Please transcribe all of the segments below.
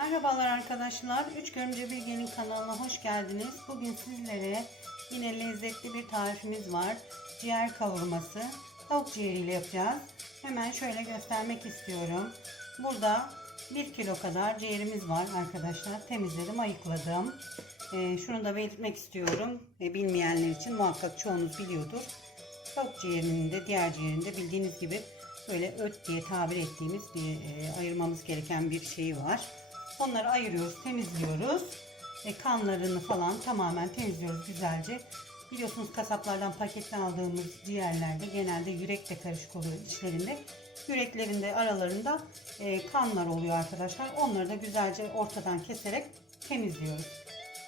Merhabalar arkadaşlar. Üç Görümce Bilge'nin kanalına hoş geldiniz. Bugün sizlere yine lezzetli bir tarifimiz var. Ciğer kavurması. Tavuk ciğeriyle yapacağız. Hemen şöyle göstermek istiyorum. Burada 1 kilo kadar ciğerimiz var arkadaşlar. Temizledim, ayıkladım. Ee, şunu da belirtmek istiyorum. Ee, bilmeyenler için muhakkak çoğunuz biliyordur. Tavuk ciğerinin de diğer ciğerin de bildiğiniz gibi böyle öt diye tabir ettiğimiz bir e, ayırmamız gereken bir şeyi var. Onları ayırıyoruz, temizliyoruz. E, kanlarını falan tamamen temizliyoruz güzelce. Biliyorsunuz kasaplardan paketten aldığımız ciğerlerde genelde yürek de karışık oluyor içlerinde. Yüreklerinde aralarında e, kanlar oluyor arkadaşlar. Onları da güzelce ortadan keserek temizliyoruz.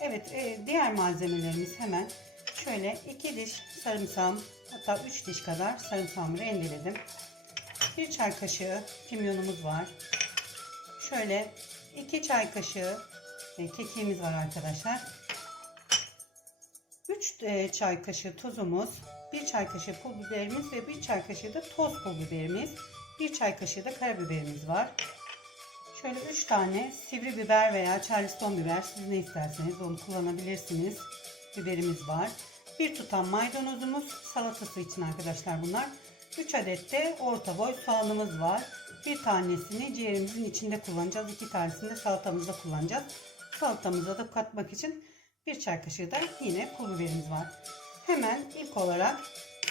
Evet e, diğer malzemelerimiz hemen şöyle 2 diş sarımsağım hatta 3 diş kadar sarımsağımı rendeledim. 1 çay kaşığı kimyonumuz var. Şöyle 2 çay kaşığı e, kekiğimiz var arkadaşlar. 3 e, çay kaşığı tuzumuz, 1 çay kaşığı pul biberimiz ve 1 çay kaşığı da toz pul biberimiz, 1 çay kaşığı da karabiberimiz var. Şöyle 3 tane sivri biber veya charleston biber siz ne isterseniz onu kullanabilirsiniz. Biberimiz var. Bir tutam maydanozumuz salatası için arkadaşlar bunlar. 3 adet de orta boy soğanımız var. Bir tanesini ciğerimizin içinde kullanacağız. iki tanesini de salatamızda kullanacağız. Salatamıza da katmak için bir çay kaşığı da yine pul biberimiz var. Hemen ilk olarak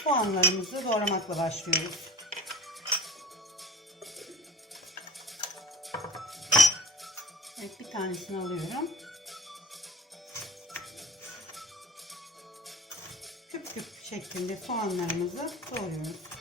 soğanlarımızı doğramakla başlıyoruz. Evet bir tanesini alıyorum. Küp küp şeklinde soğanlarımızı doğruyoruz.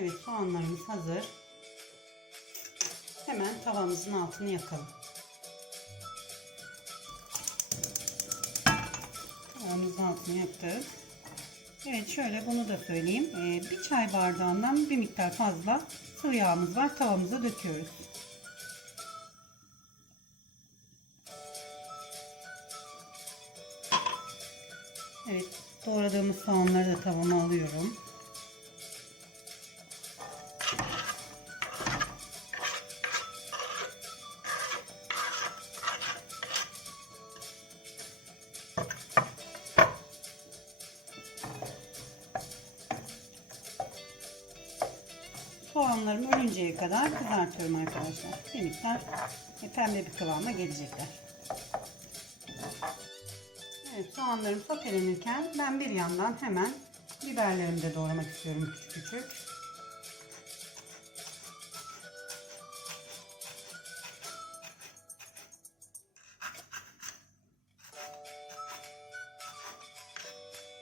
Evet soğanlarımız hazır. Hemen tavamızın altını yakalım. Tavamızın altını yaktık. Evet şöyle bunu da söyleyeyim. Ee, bir çay bardağından bir miktar fazla sıvı yağımız var. Tavamıza döküyoruz. Evet doğradığımız soğanları da tavama alıyorum. Soğanlarım ölünceye kadar kızartıyorum arkadaşlar. Bir miktar pembe bir kıvama gelecekler. Evet soğanlarım sotelenirken ben bir yandan hemen biberlerimi de doğramak istiyorum küçük küçük.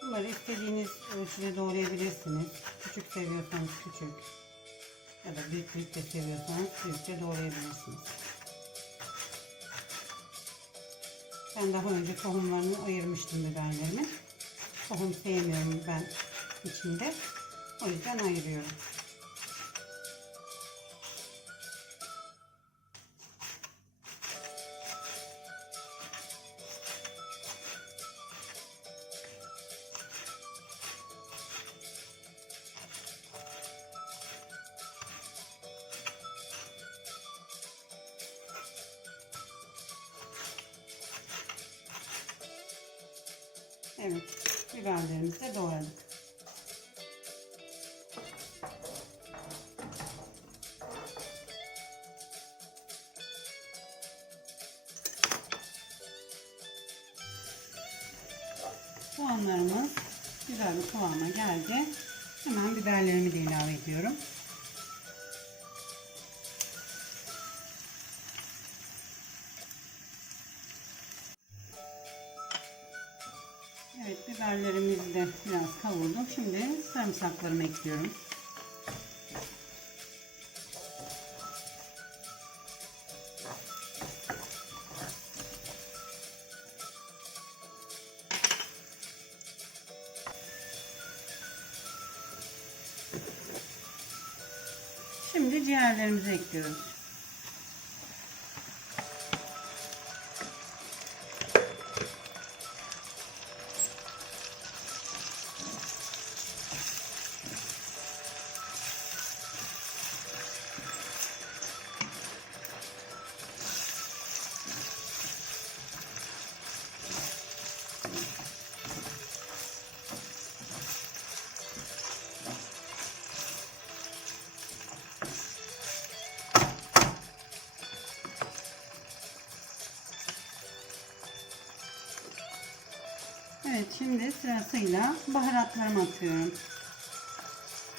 Bunları istediğiniz ölçüde doğrayabilirsiniz. Küçük seviyorsanız küçük. Ya da büyük büyük de seviyorsanız büyükçe doğrayabilirsiniz. Ben daha önce tohumlarını ayırmıştım biberlerimi. Tohum sevmiyorum ben içinde. O yüzden ayırıyorum. Evet, biberlerimizi de doğradık. Soğanlarımız güzel bir kıvama geldi. Hemen biberlerimi de ilave ediyorum. Biberlerimizi de biraz kavurdum. Şimdi sarımsaklarımı ekliyorum. Şimdi ciğerlerimizi ekliyoruz. Şimdi sırasıyla baharatlarımı atıyorum.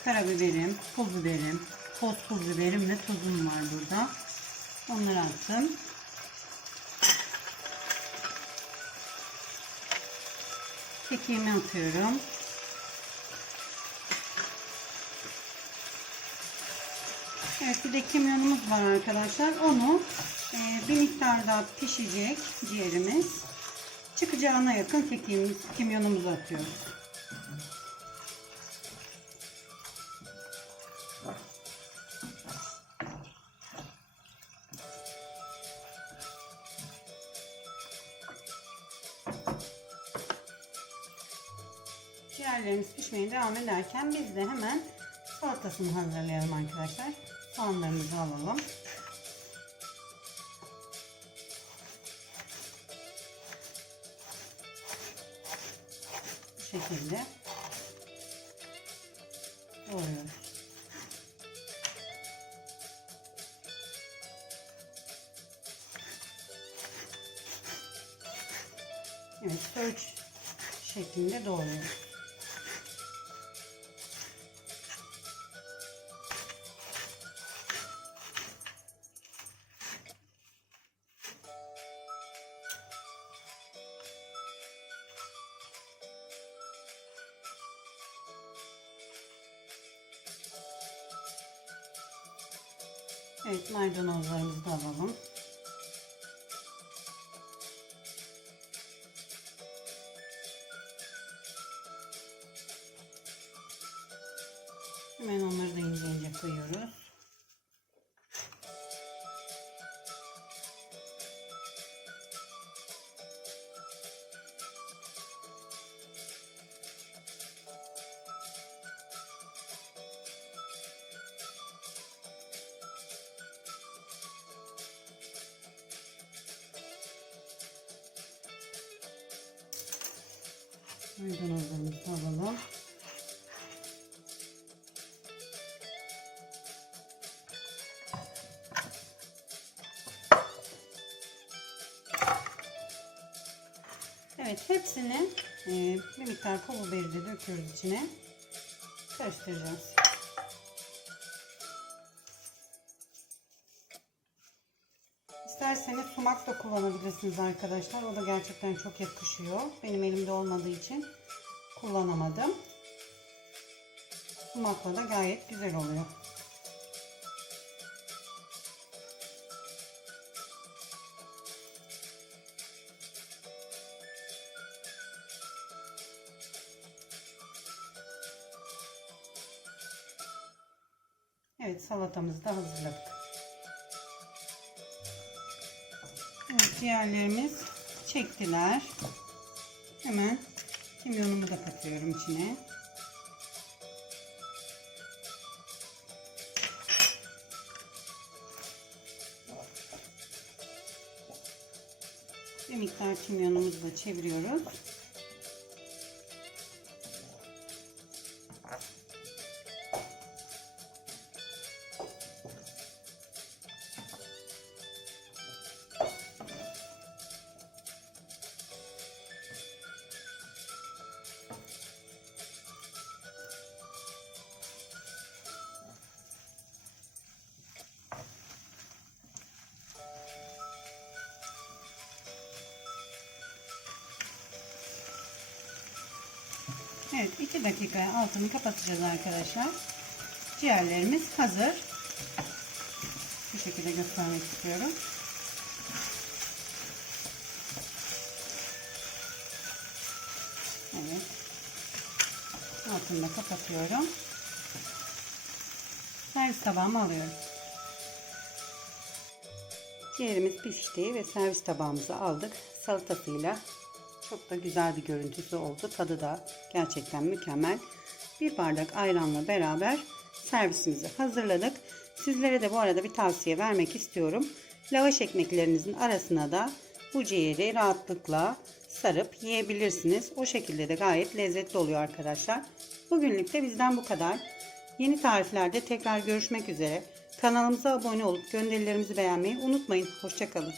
Karabiberim, pul biberim, toz pul biberim ve tuzum var burada. Onları attım. Kekiğimi atıyorum. Evet bir de kimyonumuz var arkadaşlar. Onu e, bir miktar daha pişecek ciğerimiz. Çıkacağına yakın kekiğimiz, kimyonumuzu atıyoruz. Ciğerlerimiz pişmeye devam ederken biz de hemen salatasını hazırlayalım arkadaşlar. Soğanlarımızı alalım. Şekilde doğruyoruz. Evet, ölç şeklinde doğruyoruz. Evet maydanozlarımızı da alalım. Maydanozlarımızı da alalım. Evet hepsini e, bir miktar pul biberi de döküyoruz içine. Karıştıracağız. İsterseniz sumak da kullanabilirsiniz arkadaşlar. O da gerçekten çok yakışıyor. Benim elimde olmadığı için kullanamadım. Sumakla da gayet güzel oluyor. Evet salatamızı da hazırladık. Ciğerlerimiz çektiler. Hemen kimyonumu da katıyorum içine. Bir miktar kimyonumuzu da çeviriyoruz. Evet 2 dakikaya altını kapatacağız arkadaşlar. Ciğerlerimiz hazır. Bu şekilde göstermek istiyorum. Evet. Altını da kapatıyorum. servis tabağıma alıyorum. Ciğerimiz pişti ve servis tabağımıza aldık. Salatasıyla çok da güzel bir görüntüsü oldu. Tadı da gerçekten mükemmel. Bir bardak ayranla beraber servisimizi hazırladık. Sizlere de bu arada bir tavsiye vermek istiyorum. Lavaş ekmeklerinizin arasına da bu ciğeri rahatlıkla sarıp yiyebilirsiniz. O şekilde de gayet lezzetli oluyor arkadaşlar. Bugünlük de bizden bu kadar. Yeni tariflerde tekrar görüşmek üzere. Kanalımıza abone olup gönderilerimizi beğenmeyi unutmayın. Hoşçakalın.